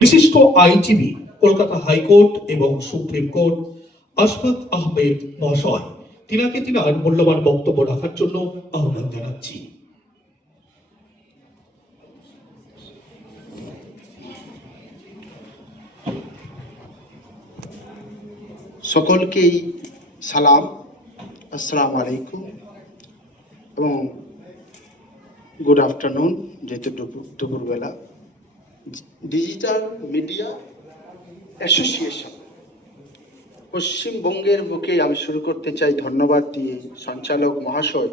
বিশিষ্ট আইনজীবী, কলকাতা হাইকোর্ট এবং সুপ্রিম কোর্ট আশফাক আহমেদ মহাশয় তিনার মূল্যবান বক্তব্য রাখার জন্য আহ্বান জানাচ্ছি। সকলকেই সালাম, আসসালামু আলাইকুম এবং গুড আফটারনুন, যেহেতু দুপুরবেলা। ডিজিটাল মিডিয়া অ্যাসোসিয়েশন পশ্চিমবঙ্গের বুকে আমি শুরু করতে চাই ধন্যবাদ দিয়ে সঞ্চালক মহাশয়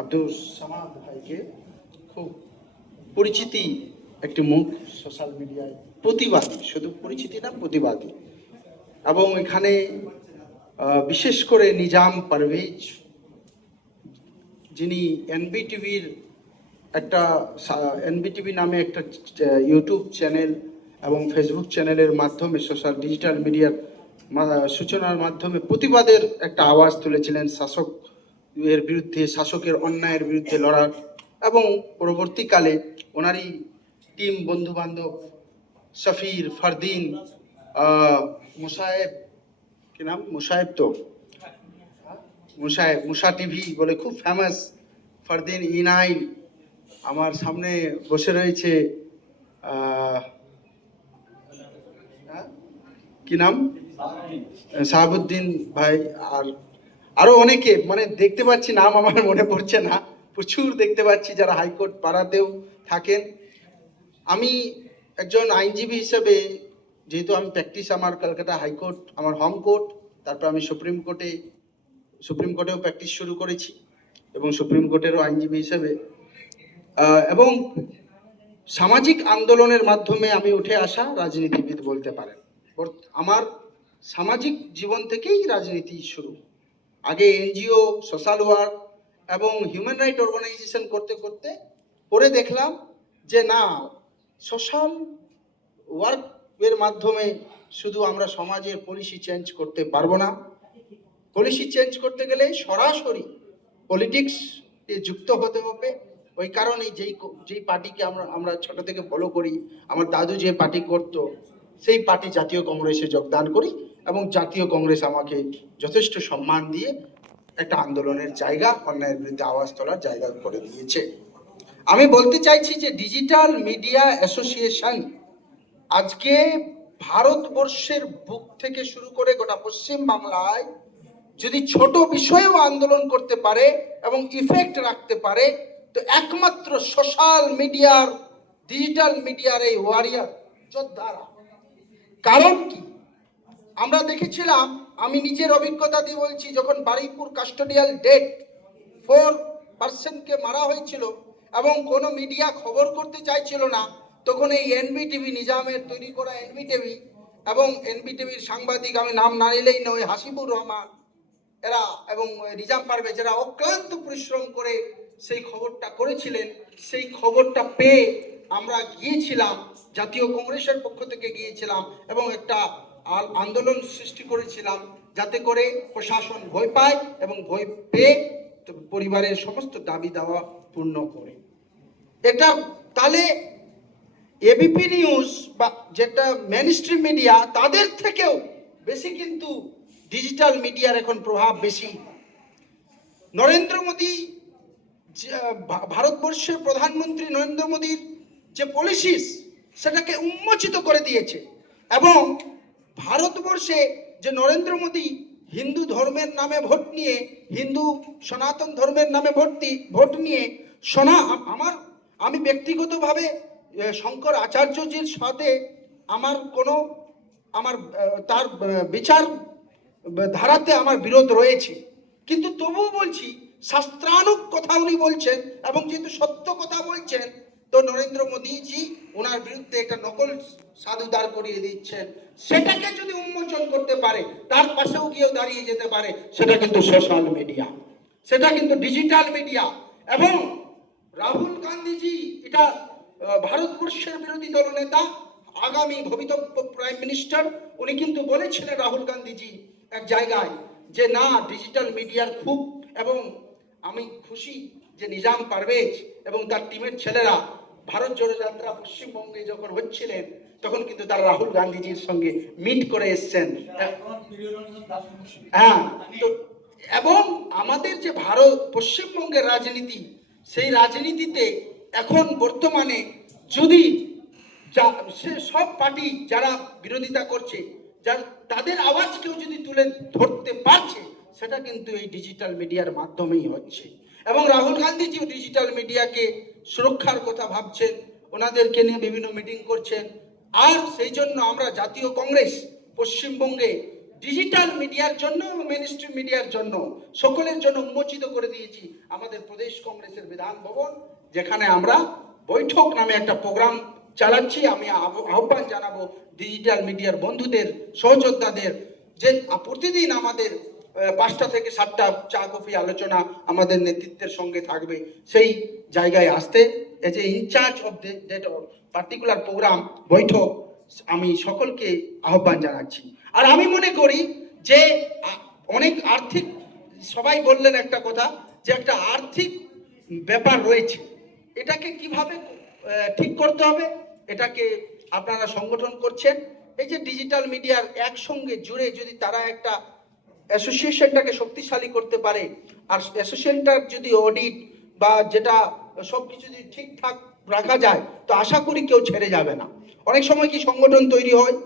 আব্দুল সামাদ ভাইকে। খুব পরিচিতি একটি মুখ সোশ্যাল মিডিয়ায়, প্রতিবাদী, শুধু পরিচিতি না, প্রতিবাদী। এবং এখানে বিশেষ করে নিজাম পারভেজ, যিনি এনবিটিভির এনবিটিভি নামে একটা ইউটিউব চ্যানেল এবং ফেসবুক চ্যানেলের মাধ্যমে সোশ্যাল ডিজিটাল মিডিয়ার সূচনার মাধ্যমে প্রতিবাদের একটা আওয়াজ তুলেছিলেন শাসকের বিরুদ্ধে, শাসকের অন্যায়ের বিরুদ্ধে লড়ার। এবং পরবর্তীকালে ওনারই টিম, বন্ধুবান্ধব, সফির, ফারদিন, মুসায়েব, কি নাম, মুসা টিভি বলে খুব ফেমাস, ফারদিন E9, আমার সামনে বসে রয়েছে কি নাম, শাহাবুদ্দিন ভাই, আর আরো অনেকে, মানে দেখতে পাচ্ছি, নাম আমার মনে পড়ছে না, প্রচুর দেখতে পাচ্ছি যারা হাইকোর্ট পাড়াতেও থাকেন। আমি একজন আইনজীবী হিসেবে, যেহেতু আমি প্র্যাকটিস, আমার কলকাতা হাইকোর্ট আমার হোম কোর্ট, তারপর আমি সুপ্রিম কোর্টেও প্র্যাকটিস শুরু করেছি এবং সুপ্রিম কোর্টেরও আইনজীবী হিসেবে, এবং সামাজিক আন্দোলনের মাধ্যমে আমি উঠে আসা রাজনীতিবিদ বলতে পারেন। আমার সামাজিক জীবন থেকেই রাজনীতি শুরু। আগে এনজিও, সোশ্যাল ওয়ার্ক এবং হিউম্যান রাইট অর্গানাইজেশন করতে করতে পরে দেখলাম যে না, সোশ্যাল ওয়ার্কের মাধ্যমে শুধু আমরা সমাজের পলিসি চেঞ্জ করতে পারবো না। পলিসি চেঞ্জ করতে গেলে সরাসরি পলিটিক্সে যুক্ত হতে হবে। ওই কারণেই যেই পার্টিকে আমরা ছোট থেকে ফলো করি, আমার দাদু যে পার্টি করত, সেই পার্টি জাতীয় কংগ্রেসে যোগদান করি এবং জাতীয় কংগ্রেস আমাকে যথেষ্ট সম্মান দিয়ে একটা আন্দোলনের জায়গা, অন্যায়ের বিরুদ্ধে আওয়াজ তোলার জায়গা করে দিয়েছে। আমি বলতে চাইছি যে ডিজিটাল মিডিয়া অ্যাসোসিয়েশন আজকে ভারতবর্ষের বুক থেকে শুরু করে গোটা পশ্চিম বাংলায় যদি ছোট বিষয়েও আন্দোলন করতে পারে এবং ইফেক্ট রাখতে পারে, তো একমাত্র সোশ্যাল মিডিয়ার, ডিজিটাল মিডিয়ার এই ওয়ারিয়ার যোদ্ধারা। কারণ কি, আমরা দেখেছিলাম, আমি নিজের অভিজ্ঞতা দিয়ে বলছি, যখন বারুইপুর কাস্টোডিয়াল ডেথ 4 পার্সনকে মারা হয়েছিল এবং কোনো মিডিয়া খবর করতে চাইছিল না, তখন এই এনবিটিভি, নিজামের তৈরি করা এনবিটিভি এবং এনবিটিভির সাংবাদিক, আমি নাম না নিলেই নয়, হাসিবুর রহমান এরা এবং নিজাম পারভেজ, এরা অক্লান্ত পরিশ্রম করে সেই খবরটা করেছিলেন। সেই খবরটা পেয়ে আমরা গিয়েছিলাম, জাতীয় কংগ্রেসের পক্ষ থেকে গিয়েছিলাম এবং একটা আন্দোলন সৃষ্টি করেছিলাম, যাতে করে প্রশাসন ভয় পায় এবং ভয় পেয়ে পরিবারের সমস্ত দাবি দাওয়া পূর্ণ করে। এটা তাহলে এবিপি নিউজ বা যেটা মেইনস্ট্রিম মিডিয়া, তাদের থেকেও বেশি কিন্তু ডিজিটাল মিডিয়ার এখন প্রভাব বেশি। নরেন্দ্র মোদী, ভারতবর্ষের প্রধানমন্ত্রী নরেন্দ্র মোদীর যে পলিসিস, সেটাকে উন্মোচিত করে দিয়েছে। এবং ভারতবর্ষে যে নরেন্দ্র মোদী হিন্দু ধর্মের নামে ভোট নিয়ে, হিন্দু সনাতন ধর্মের নামে ভোট নিয়ে আমি ব্যক্তিগতভাবে শঙ্কর আচার্যজির সাথে তার বিচার ধারাতে আমার বিরোধ রয়েছে, কিন্তু তবুও বলছি, শাস্ত্রানুগ কথা উনি বলছেন এবং যেহেতু সত্য কথা বলছেন, তো নরেন্দ্র মোদীজি ওনার বিরুদ্ধে একটা নকল সাধু দাঁড় করিয়ে দিচ্ছেন। সেটাকে যদি উন্মোচন করতে পারে, তার পাশেও গিয়েও দাঁড়িয়ে যেতে পারে, সেটা কিন্তু সোশ্যাল মিডিয়া, সেটা কিন্তু ডিজিটাল মিডিয়া। এবং রাহুল গান্ধীজি, এটা ভারতবর্ষের বিরোধী দলনেতা, আগামী ভবিতব্য প্রাইম মিনিস্টার, উনি কিন্তু বলেছিলেন, রাহুল গান্ধীজি, এক জায়গায়, যে না, ডিজিটাল মিডিয়ার খুব, এবং আমি খুশি যে নিজাম পারভেজ এবং তার টিমের ছেলেরা ভারত জোড়ো যাত্রা পশ্চিমবঙ্গে যখন হচ্ছিলেন, তখন কিন্তু তারা রাহুল গান্ধীজির সঙ্গে মিট করে এসছেন। হ্যাঁ, তো এবং আমাদের যে ভারত পশ্চিমবঙ্গের রাজনীতি, সেই রাজনীতিতে এখন বর্তমানে যদি সে সব পার্টি যারা বিরোধিতা করছে, তাদের আওয়াজ কেউ যদি তুলে ধরতে পারছে, সেটা কিন্তু এই ডিজিটাল মিডিয়ার মাধ্যমেই হচ্ছে। এবং রাহুল গান্ধীজিও ডিজিটাল মিডিয়াকে সুরক্ষার কথা ভাবছেন, ওনাদেরকে নিয়ে বিভিন্ন মিটিং করছেন। আর সেই জন্য আমরা জাতীয় কংগ্রেস পশ্চিমবঙ্গে ডিজিটাল মিডিয়ার জন্য এবং মেইনস্ট্রিম মিডিয়ার জন্য সকলের জন্য উন্মোচিত করে দিয়েছি আমাদের প্রদেশ কংগ্রেসের বিধান ভবন, যেখানে আমরা বৈঠক নামে একটা প্রোগ্রাম চালাচ্ছি। আমি আহ্বান জানাবো ডিজিটাল মিডিয়ার বন্ধুদের, সহযোদ্ধাদের, যে প্রতিদিন আমাদের 5টা থেকে 7টা চা কফি আলোচনা আমাদের নেতৃত্বের সঙ্গে থাকবে। সেই জায়গায় আসতে as a incharge of that particular program বৈঠক আমি সকলকে আহ্বান জানাচ্ছি। আর আমি মনে করি যে অনেক আর্থিক, সবাই বললেন একটা কথা, যে একটা আর্থিক ব্যাপার রয়েছে, এটাকে কিভাবে ঠিক করতে হবে, এটাকে আপনারা সংগঠন করছেন। এই যে ডিজিটাল মিডিয়ার একসঙ্গে জুড়ে যদি তারা একটা অ্যাসোসিয়েশনটাকে শক্তিশালী করতে পারে, আর অ্যাসোসিয়েশনটার যদি অডিট বা যেটা সব কিছু যদি ঠিকঠাক রাখা যায়, তো আশা করি কেউ ছেড়ে যাবে না। অনেক সময় কি সংগঠন তৈরি হয়,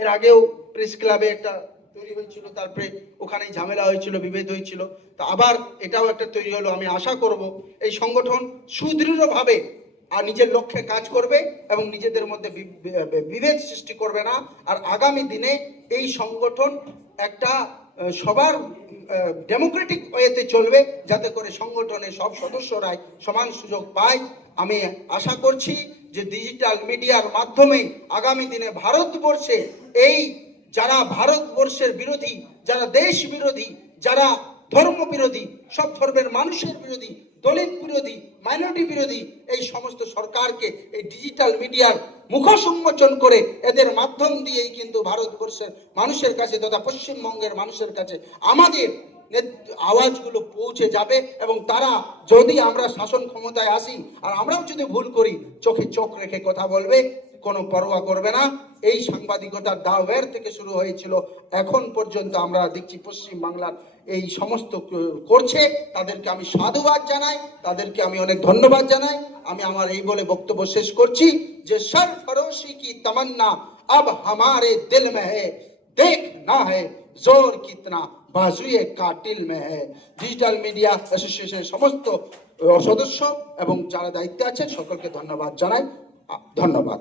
এর আগেও প্রেস ক্লাবে একটা তৈরি হয়েছিল, তারপরে ওখানেই ঝামেলা হয়েছিল, বিভেদ হয়েছিল, তো আবার এটাও একটা তৈরি হলো। আমি আশা করব এই সংগঠন সুদৃঢ়ভাবে আর নিজের লক্ষ্যে কাজ করবে এবং নিজেদের মধ্যে বিভেদ সৃষ্টি করবে না। আর আগামী দিনে এই সংগঠন একটা সবার ডেমোক্রেটিক ওয়েতে চলবে, যাতে করে সংগঠনের সব সদস্যরাই সমান সুযোগ পায়। আমি আশা করছি যে ডিজিটাল মিডিয়ার মাধ্যমে আগামী দিনে ভারতবর্ষে এই যারা ভারতবর্ষের বিরোধী, যারা দেশ বিরোধী, যারা ধর্ম বিরোধী, সব ধর্মের মানুষের বিরোধী, দলিত বিরোধী, মাইনরিটি বিরোধী, এই সমস্ত সরকারকে এই ডিজিটাল মিডিয়ার মুখোন্মোচন করে এদের মাধ্যম দিয়েই কিন্তু ভারতবর্ষের মানুষের কাছে তথা পশ্চিমবঙ্গের মানুষের কাছে আমাদের আওয়াজগুলো পৌঁছে যাবে। এবং তারা, যদি আমরা শাসন ক্ষমতায় আসি আর আমরাও যদি ভুল করি, চোখে চোখ রেখে কথা বলবে, কোনো পরোয়া করবে না। এই সাংবাদিকতার দাওয়ের থেকে শুরু হয়েছিল, এখন পর্যন্ত আমরা দেখছি পশ্চিম বাংলার এই সমস্ত করছে। তাদেরকে আমি সাধুবাদ জানাই, তাদেরকে আমি অনেক ধন্যবাদ জানাই। আমি আমার এই বলে বক্তব্য শেষ করছি যে সরফরোশি কি তমন্না अब हमारे दिल में है, देखना है जोर कितना बाजुए कातिल में है। ডিজিটাল মিডিয়া অ্যাসোসিয়েশনের সমস্ত সদস্য এবং যারা দায়িত্বে আছেন সকলকে ধন্যবাদ জানাই। ধন্যবাদ।